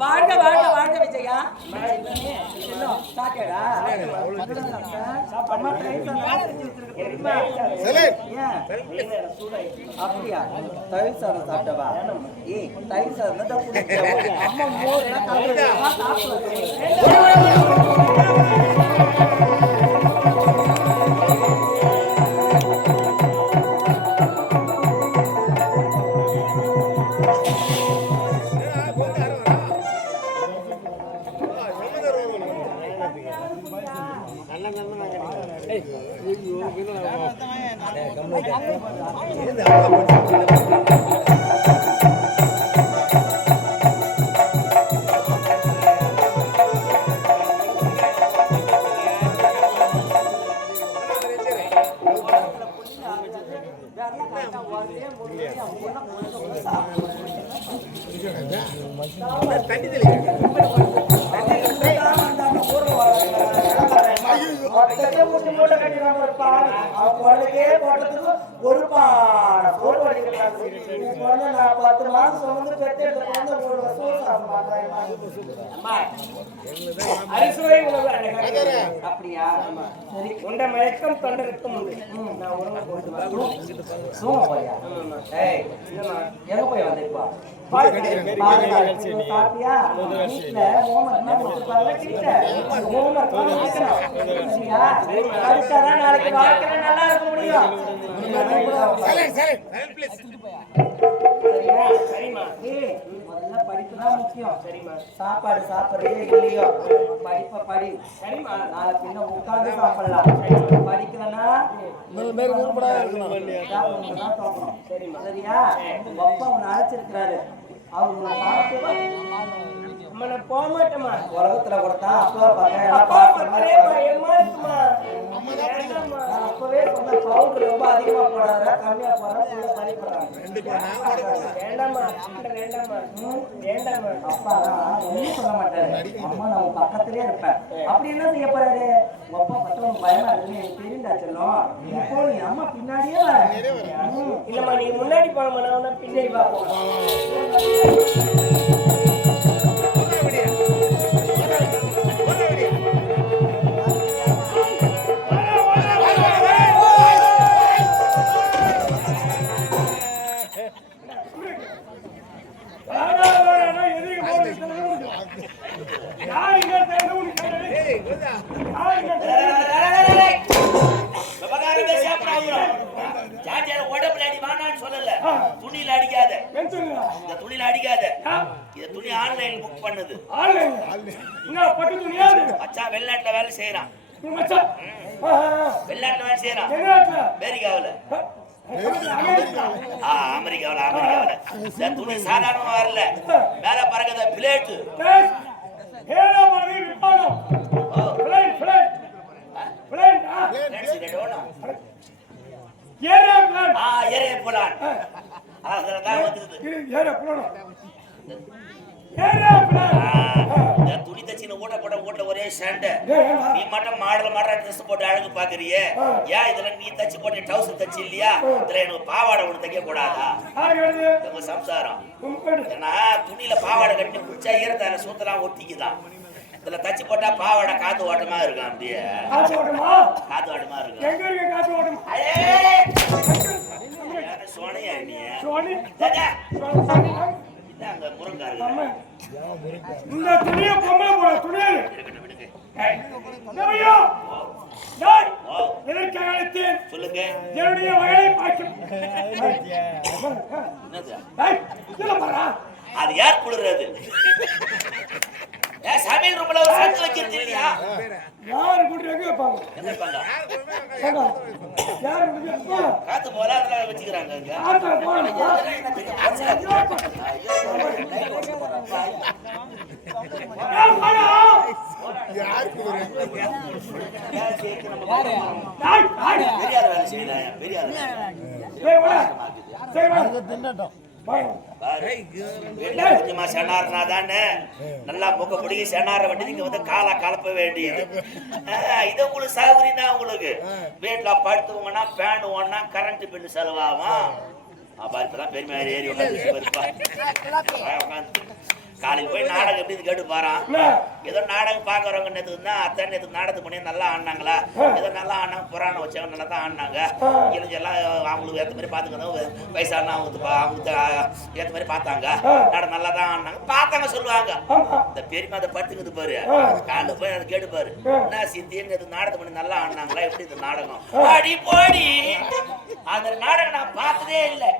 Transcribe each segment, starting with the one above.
வாழ்க வாழ்க வாழ்க விஜயா. அப்படியா? தயிர் சாதம் சாப்பிட்டவா? தயிர் சாதம் அம்மா மோர் ஒரு பாட போர் படிக்கிறாங்க. 10 மாசம் வந்து பெற்று அப்படியா? உண்ட மயக்கம் தொண்டருக்கும் எங்க போய் வந்திருப்பா? பாத்தியா வீட்டுல நாளைக்கு வாழ்க்கை நல்லா இருக்க முடியும். முதல்ல படிப்புதான் முக்கியம். சாப்பாடு சாப்பிடுறதே இல்லையோ படிப்ப படி. நாளை பின்ன உட்காந்து சாப்பிடலாம். படிக்கலன்னா சரியா? அப்பா உன்னை அழைச்சிருக்கிறாரு. அவங்க பார்த்து அம்மா நான் போக மாட்டேம்மா. உலகத்துல கொடுத்தா அப்பா அப்பா பக்கத்துலயே எம்மா இருக்குமா. வேண்டாம்மா. நான் அப்பவே சொன்ன பவுடர் ரொம்ப அதிகமா போடாத, கம்மியா போடாத, சரி போடாத. வேண்டாம்மா வேண்டாம்மா வேண்டாம்மா. அப்பா ஒண்ணும் சொல்ல மாட்டாரு. அம்மா நம்ம பக்கத்துலயே இருப்பேன். அப்படி என்ன செய்ய போறாரு? உங்க அப்பா பத்தவங்க பயமா இருக்குன்னு எனக்கு தெரியுண்டா செல்லம். இப்போ நீ அம்மா பின்னாடியே வர. இல்லம்மா நீ முன்னாடி போனோம்னா நான் பின்னாடி பார்ப்போம். துணியில அடிக்காத, இந்த துணியில அடிக்காத. இந்த துணி ஆன்லைன் புக் பண்ணுது. மச்சான் வெளிநாட்டுல வேலை செய்யறான். வெளிநாட்டுல வேலை செய்யறான். அமெரிக்காவுல. அமெரிக்காவுல இந்த துணி சாதாரணமா வரல. மேல பறக்குத பிளேட்டு. துணி தச்சின ஊட்ட போட்ட ஊட்ட ஒரே சண்டை. நீ மட்டும் மாடல் ட்ரெஸ் போட்டு அழகு பாக்குறிய. ஏன் இதுல நீ தச்சு போட்டு டவுசர் தச்சு இல்லையா? இதுல எனக்கு பாவாடை ஒண்ணு தைக்க கூடாதா? உங்க சம்சாரம் ஏன்னா துணியில பாவாடை கட்டி குடிச்சா ஈரத்தால சூத்தலாம் ஒட்டிக்குதான். இதுல தச்சு போட்டா பாவாடை காத்து ஓட்டமா இருக்கும். அப்படியே காத்து ஓட்டமா இருக்கும். சோனையா நீ அங்க முருங்காரு இந்த துணிய பொம்மை போட துணியாரு சொல்லுங்க. என்னுடைய மகளை அது யார் குளிர்றது? சமையல் ரூம்ல ஒரு சத்து வைக்கிறது இல்லையா? யாரு கூட்டி எங்க வைப்பாங்க? என்ன வைப்பாங்க? யாரு காத்து போல அதெல்லாம் வச்சுக்கிறாங்க. பெரியார் வேலை செய்யலாம். பெரியார் கொஞ்சமா செனார்னா தானே நல்லா முக பிடிக்க செனார வண்டி நீங்க வந்து காலை கலப்ப வேண்டியது. இது உங்களுக்கு சௌகரியம் தான். உங்களுக்கு வீட்டுல படுத்துவங்கன்னா பேண்ட் ஓடனா கரண்ட் பில்லு செலவாகும். இப்பதான் பெருமையா ஏறி உட்காந்து காலையில் போய் நாடகம் எப்படி கேட்டு பாறான். ஏதோ நாடகம் பாக்குறவங்க நேற்றுனா அத்தனை நேற்று நாடகத்துக்கு பண்ணி நல்லா ஆடினாங்களா? ஏதோ நல்லா ஆடினாங்க. புராணம் வச்சவங்க நல்லா தான் ஆடினாங்க. இளைஞெல்லாம் அவங்களுக்கு ஏற்ற மாதிரி பார்த்துக்கணும். வயசானா அவங்க ஏற்ற மாதிரி பார்த்தாங்க. நாடகம் நல்லா தான் ஆடினாங்க. பார்த்தாங்க சொல்லுவாங்க. இந்த பெரியமா அதை படுத்துக்குது பாரு. காலையில் போய் அதை கேட்டு பாரு. என்ன சித்தி நேற்று நாடகம் பண்ணி நல்லா ஆடினாங்களா? எப்படி இந்த நாடகம்? அடி போடி அந்த நாடகம் நான் பார்த்ததே இல்லை.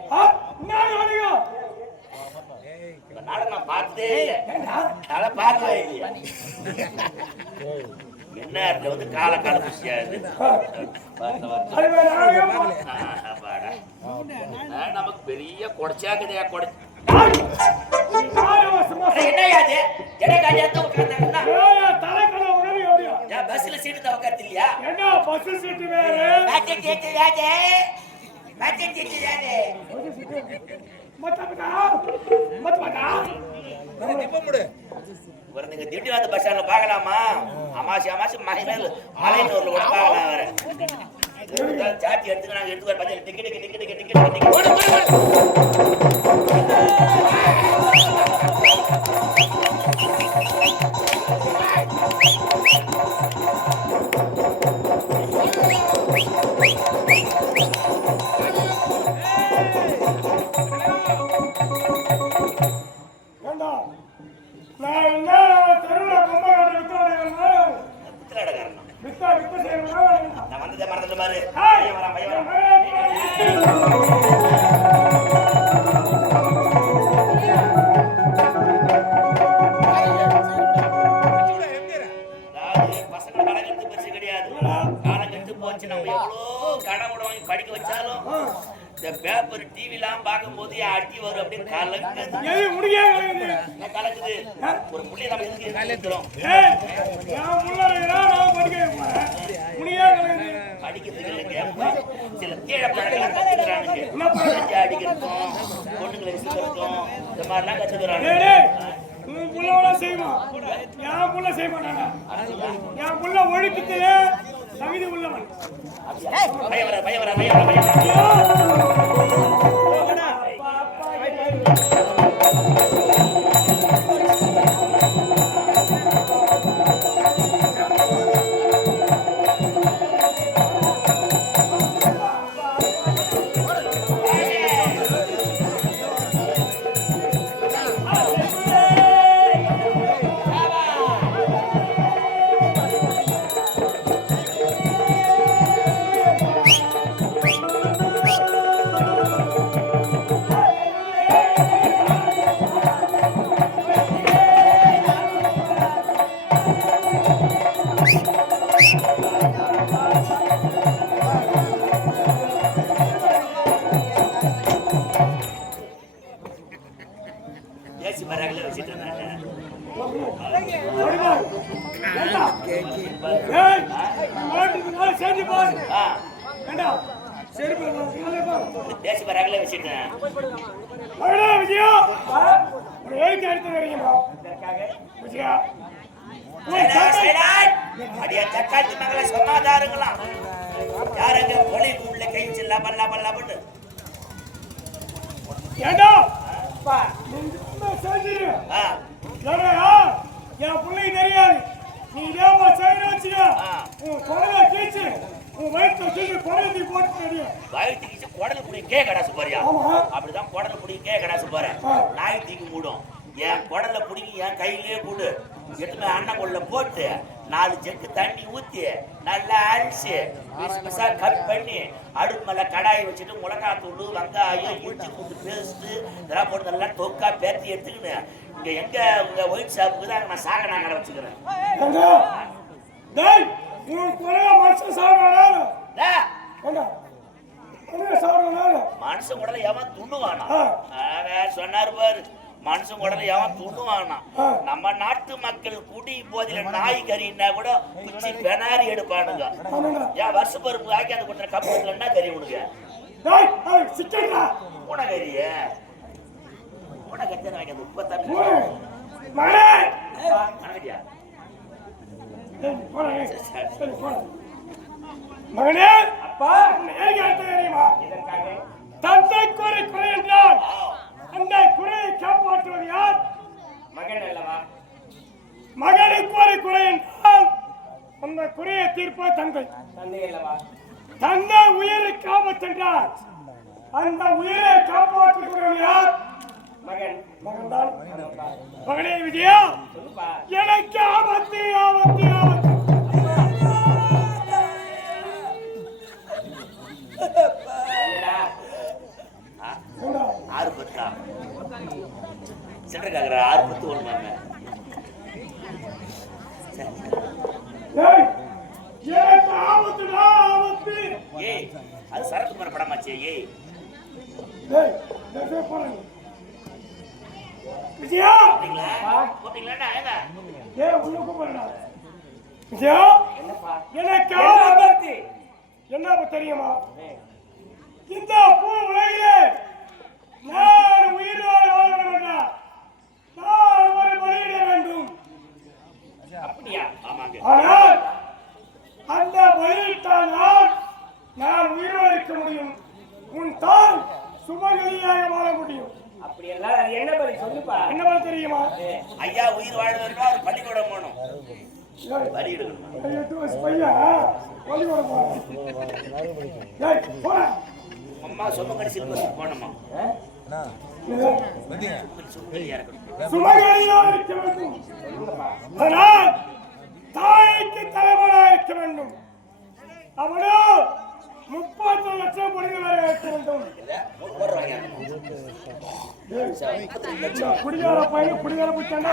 நாடகம் நான் பார்த்ததே இல்லை. அதை பார்க்கவே இல்லையா? என்ன வந்து கால கால குஷியாது. நமக்கு பெரிய கொடைச்சாக்குதையா கொடை. என்னையாது பஸ்ல சீட்டு தான் உட்காந்து இல்லையா? நீங்க திண்டிவனம் பஸ் ஸ்டாண்ட்ல பாக்கலாமா? அமாசி அமாசி மலைநூர்ல கூட பாக்கலாம். வேற சாத்தி எடுத்து நாங்க எடுத்து வர டிக்கெட் படிக்க வச்சாலும் இந்த பேப்பர் டிவிலாம் பார்க்கும்போது என் அடி வரும் அப்படியே கலக்குது. எது முடிய கலக்குது? என்ன கலக்குது? ஒரு புள்ளி நம்ம எதுக்கு கலக்குறோம்? ஏய், நான் முள்ளறா நான் படிக்க போறேன். முடிய கலக்குது. அடிக்கிறதுக்கு இல்லைங்க. சில கீழே பழக்கம் கத்துக்கிறானுங்க. என்ன அடிக்கிறதும் பொண்ணுங்களை விசுக்கிறதும் இந்த மாதிரிலாம் கத்துக்கிறாங்க. உன் புள்ளோட செய்வான், என் புள்ள செய்ய மாட்டாங்க. என் புள்ள ஒழுக்கத்திலே தகுதி உள்ளவன். பையன் வர பையன் வர பையன் வர பையன் ஏசி மரங்கள வச்சிட்டு இருந்தாங்க. ஏய், மாட்டுக்கு செஞ்சு பாரு. ஆ வேண்டாம், செருப்பு ஏசி மரங்கள வச்சிட்டேன். அடடா விஜயா, ஒரு ஏரிக்கு எடுத்து வரீங்களா விஜயா? அடியா தக்காளி மகள சொன்னாதாருங்களா? யாரங்க கொலைக்கு உள்ள கை செல்ல பல்லா பல்லா பண்ணு. ஏண்டா செஞ்சிரு. என் பிள்ளைக்கு தெரியாது. நீ இதேமா செய்ய வச்சுக்க. உன் குடலை கீச்சு, உன் வயிற்று கீச்சு குடலை போட்டு தெரியும். வயிற்று கீச்சு குடல் புடி கே கடா சுப்பாரியா? அப்படிதான் குடல் புடி கே கடா சுப்பாரு. நாய் தீக்கு மூடும். என் குடலை புடிங்கி என் கையிலேயே கூடு. எட்டுமே அண்ணன் கொள்ள போட்டு 4 ஜக்கு தண்ணி ஊத்தி நல்லா அரிசி பிசா கட் பண்ணி அடுப்பு மேல கடாயை வச்சுட்டு மிளகாய் தூள் வெங்காயம் இஞ்சி பூண்டு பேஸ்ட் இதெல்லாம் போட்டு நல்லா தொக்கா பேத்தி எடுத்துக்கின்னு இங்க எங்க உங்க ஒயிட் ஷாப்புக்கு தான் நான் சாகனா கடை வச்சுக்கிறேன். மனுஷன் உடலை எவன் துண்ணுவானா? சொன்னாரு பாரு, மனுஷன் உடலை எவன் துண்ணுவானா? நம்ம நாட்டு மக்கள் குடி போதில நாய் கறின்னா கூட குச்சி பெனாரி எடுப்பானுங்க. ஏன் வருஷ பருப்பு ஆக்கி அந்த கொடுத்த கப்பத்துல என்ன கறி உனக்கு? பூனை கறிய பூனை கறி தான் வாங்கி மகனே, அப்பா தெரியுமா? தந்தை குறை குறை என்றால் அந்த குறையை காப்பாற்றுவது யார்? மகன் அல்லவா? மகனுக்கு ஒரு குறை என்றால் அந்த குறையை தீர்ப்பது தந்தை. தந்தை அல்லவா? தந்தை உயிருக்கு ஆபத்து என்றால் அந்த உயிரை காப்பாற்றுவது யார்? மகன். மகன் தான். மகனே விஜயா, எனக்கு ஆபத்து ஆபத்து ஆபத்து. ஆறுபத்தா சில்லறைக்காக 6 10 ஒண்ணு எனக்கு ஆபத்துடா ஆபத்து. ஏய், அது சரக்கு மர படமாச்சே. ஏய் விஜயா, கூப்பிட்டீங்களா? உள்ள கூப்பிடுறா. விஜயா, எனக்கு ஆபத்து. என்ன தெரியுமா? இந்த பூ உலகிலே நான் உயிரோடு வாழ வேண்டும். நான் ஒரு பலியிட வேண்டும். அப்படியா? ஆமாங்க. ஆனால் அந்த பலியிட்டால் நான் உயிரோடு இருக்க முடியும். உன் தாய் சுமகலியாக வாழ முடியும். அப்படி எல்லாம் என்ன பலி சொல்லுப்பா? என்ன பலி தெரியுமா? ஐயா உயிர் வாழ்வதற்கா ஒரு பள்ளிக்கூடம் போகணும். வரி எடுக்கணும். 8 வயசு பையன் பள்ளிக்கூடம் போறான். அம்மா சொந்த கடைசியில் போனோமா? சுமகலியாக இருக்க வேண்டும். ஆனால் தாய்க்கு தலைவனாக இருக்க வேண்டும். அவனோ 30 லட்சம் படிகளை இருக்க வேண்டும். குடிகார பையன் குடிகார போயிட்டாங்க.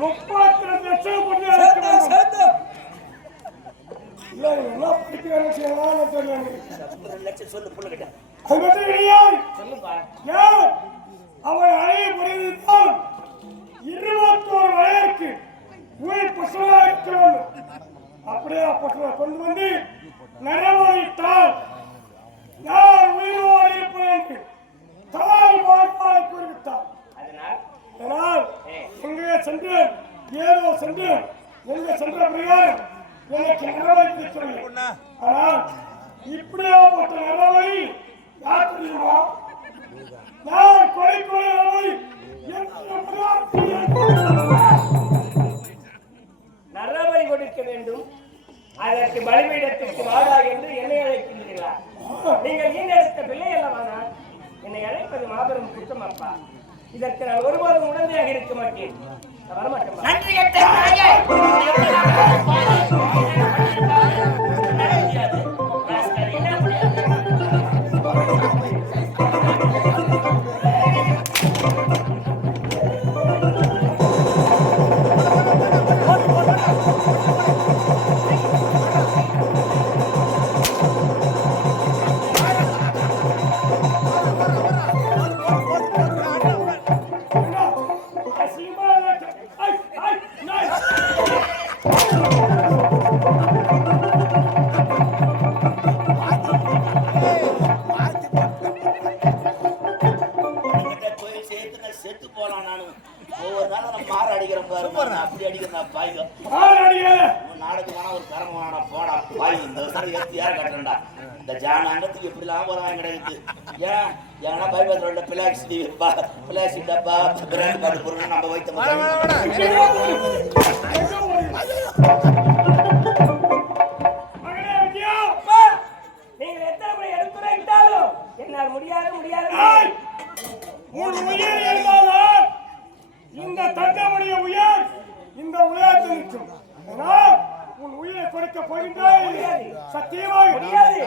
30 லட்சம் படிகளை இருக்க வேண்டும். லட்சத்துக்கு வேலை செய்யலாம் சொல்லுவாங்க. 2 லட்சம் சொல்லு புள்ளுகிட்ட. அது மட்டும் கிடையாது. சொல்லுப்பா. ஏன் அவன் அழைய புரிந்துதான் 21 வயதுக்கு உயிர் பசுவாக அப்படியே பசுவை கொண்டு வந்து நரவாயிட்டால் நான் உயிரோடு இருப்பேன் என்று தாய் வாழ்வாய் கூறிவிட்டார். அதனால் எங்கே சென்று ஏதோ சென்று எங்கே சென்ற பிரகாரம் எனக்கு நரவாய்க்கு சொல்லி. ஆனால் இப்படியா போட்ட நரவை யார் தெரியுமா? நான் கொலை கொலை நரபலி கொடுக்க வேண்டும், அதற்கு பலிபீடத்திற்கு வாடா என்று என்னை அழைக்கின்றீர்களா? நீங்கள் ஈண்டெடுத்த பிள்ளை அல்லவானா? என்னை அழைப்பது மாபெரும் குற்றம் அப்பா. இதற்கு நான் ஒருபோதும் உடந்தையாக இருக்க மாட்டேன். நான் வரமாட்டேன். நன்றி கெட்ட நாயே. அப்படி அடிக்கிறேன் பாய்ங்க நாடகம் வேணா ஒரு கரம் வேணா போடா பாய் இந்த வருஷம் எடுத்து யார கட்டுறா இந்த ஜானாங்கத்துக்கு எப்படிலாம் வருவாங்க கிடையாது ஏன் ஏன்னா பைபிள் பிளாஸ்டிக் டப்பா பிராண்ட் பாட்டு பொருள் நம்ம வைத்த நீங்கள் எத்தனை முறை எடுத்துரைத்தாலும் என்னால் முடியாது முடியாது. இந்த தங்கமுடைய உயர் இந்த உலகத்தில் நிற்கும். உன் உயிரை கொடுக்க போகின்றாய். சத்தியமாக முடியாது.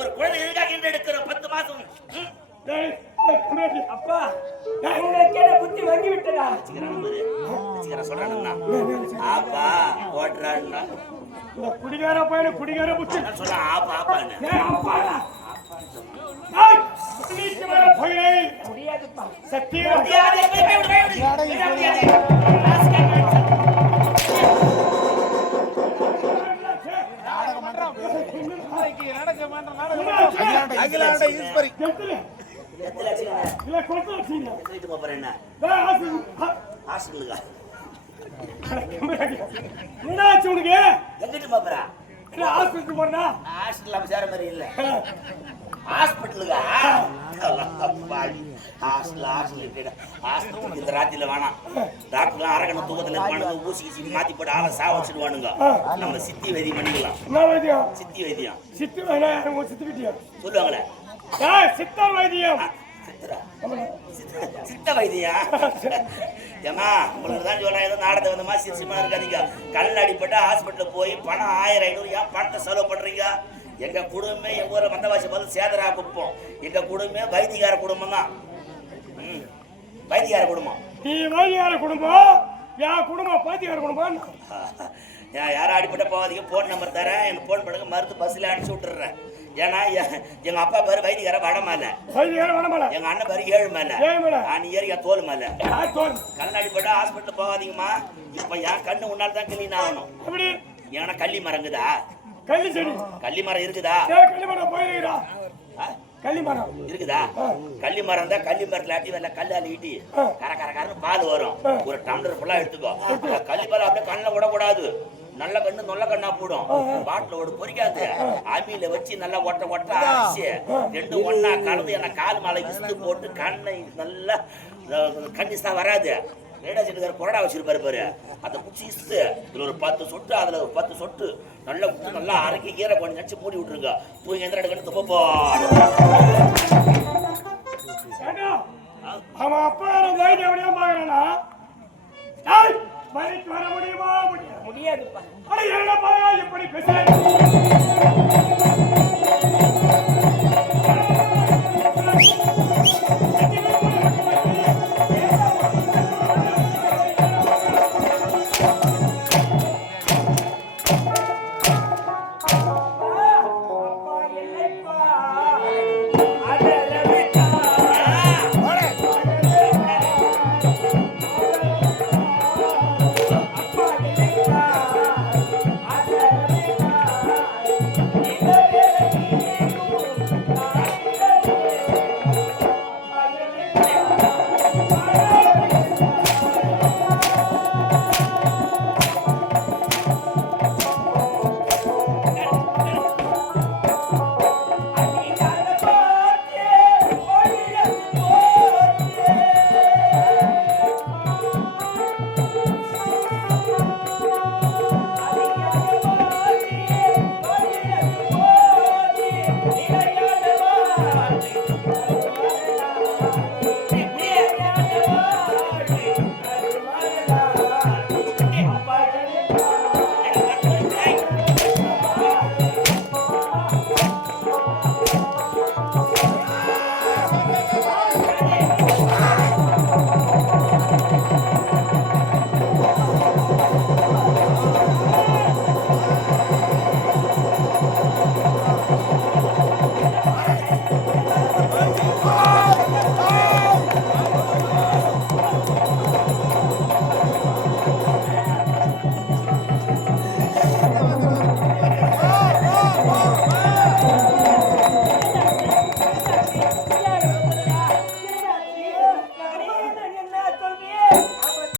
ஒரு குழந்தை எதுக்காக எடுக்கிற 10 மாசம் அப்பா உங்களுக்கு என்ன புத்தி வாங்கி விட்டதா? சொல்றேன்னா ஆப்பா ஓட்டுறான்னா குடிகார பையன குடிகார புத்தி சொல்ல ஆப்பா ஆப்பான்னு டேய், சொல்லிட்டு வர பயிரை முடியாதுப்பா. சத்தியம் முடியாது, போய் விடு, போய் விடு. என்ன முடியாது? எத்தனை லட்சம்? இல்ல கொடுத்து வச்சீங்க வீட்டுக்கு போறேன் என்ன டேய், ஹாஸ்பிட்டலுக்கா என்னாச்சு உனக்கு எங்கிட்டு போறா இல்ல ஹாஸ்பிட்டல் போறா ஹாஸ்பிட்டல் அப்ப சேர மாதிரி இல்ல ஹாஸ்பிட்டலுக்கா ஹாஸ்பிட்டல் இந்த ராத்திரில வேணாம் டாக்டர்லாம் அரகணம் தூக்கத்துல இருப்பானுங்க ஊசி கீசி மாத்தி போட்டு ஆளை சா வச்சுடுவானுங்க நம்ம சித்தி வைத்தியம் பண்ணிக்கலாம் என்ன வைத்தியம் சித்தி வைத்தியம் சித்து வைத்தியம் உங்க சித்து வைத்தியம் சொல்லுவாங்களே டேய், சித்த வைத்தியம் சித்தரா சித்த வைத்தியம் ஏமா உங்களுக்கு தான் சொல்ல ஏதோ நாடத்தை வந்த மாதிரி சிரிச்சுமா இருக்காதீங்க கல் அடிப்பட்டு ஹாஸ்பிட்டலுக்கு போய் பணம் 1000-500 ஏன் பணத்தை செலவு பண்றீங்க எங்க குடும்பமே எங்க ஊர்ல வந்தவாசி பதில் சேதரா குப்போம் எங்க குடும்பமே வைத்தியகார குடும்பம் தான் வைத்தியகார குடும்பம் நீ வைத்தியார குடும்பம் என் குடும்பம் பாத்தியார குடும்பம் யாரும் அடிப்பட்ட போகாதீங்க ஃபோன் நம்பர் தரேன் எனக்கு ஃபோன் பண்ணுங்க மருந்து பஸ்ஸில் அனுப்பிச்சு விட்டுறேன் ஏன்னா எங்க அப்பா பேரு வைத்தியகார வடமல வைத்தியார வடமல எங்க அண்ணன் பேரு ஏழுமலை நான் ஏரியா தோல் மேல கண்ணாடி போட்டா ஹாஸ்பிட்டல் போகாதீங்கம்மா இப்ப என் கண்ணு முன்னாடி தான் கிளீன் ஆகணும் எப்படி ஏன்னா கள்ளி மரங்குதா கள்ளி செடி கள்ளி மரம் இருக்குதா கள்ளி மரம் போயிருக்கிறா கள்ளி மரம் இருக்குதா கள்ளி மரம் தான் கள்ளி மரத்துல ஆட்டி வரல கல்லால ஈட்டி கர கர கரன்னு பால் வரும் ஒரு டம்ளர் ஃபுல்லா எடுத்துக்கோ கள்ளி பால் அப்படியே கண்ணில் விடக்கூடாது நல்ல கண்ணு நல்ல கண்ணா போடும் பாட்டில் ஓடு பொறிக்காது அமியில வச்சு நல்லா ஒட்ட ஒட்ட அரிசி ரெண்டு ஒண்ணா கலந்து என்ன கால் மாலை இஸ்து போட்டு கண்ணை நல்லா கண்டிஸ்தா வராது ரேடா செட்டுக்கார கொரடா வச்சிருப்பாரு பாரு அதை குச்சி இஸ்து இதுல ஒரு 10 சொட்டு அதுல ஒரு 10 சொட்டு நல்லா குத்து நல்லா அரைக்கி கீரை கொஞ்சம் நினைச்சு மூடி விட்டுருங்க தூங்கி எந்த கண்ணு துப்பப்போ அவன் அப்பா வைத்தியம் எப்படியா பாக்குறானா வரைக்கு வர முடியுமா முடியாதுப்பா. அட என்ன பாயா இப்படி பேசுறீங்க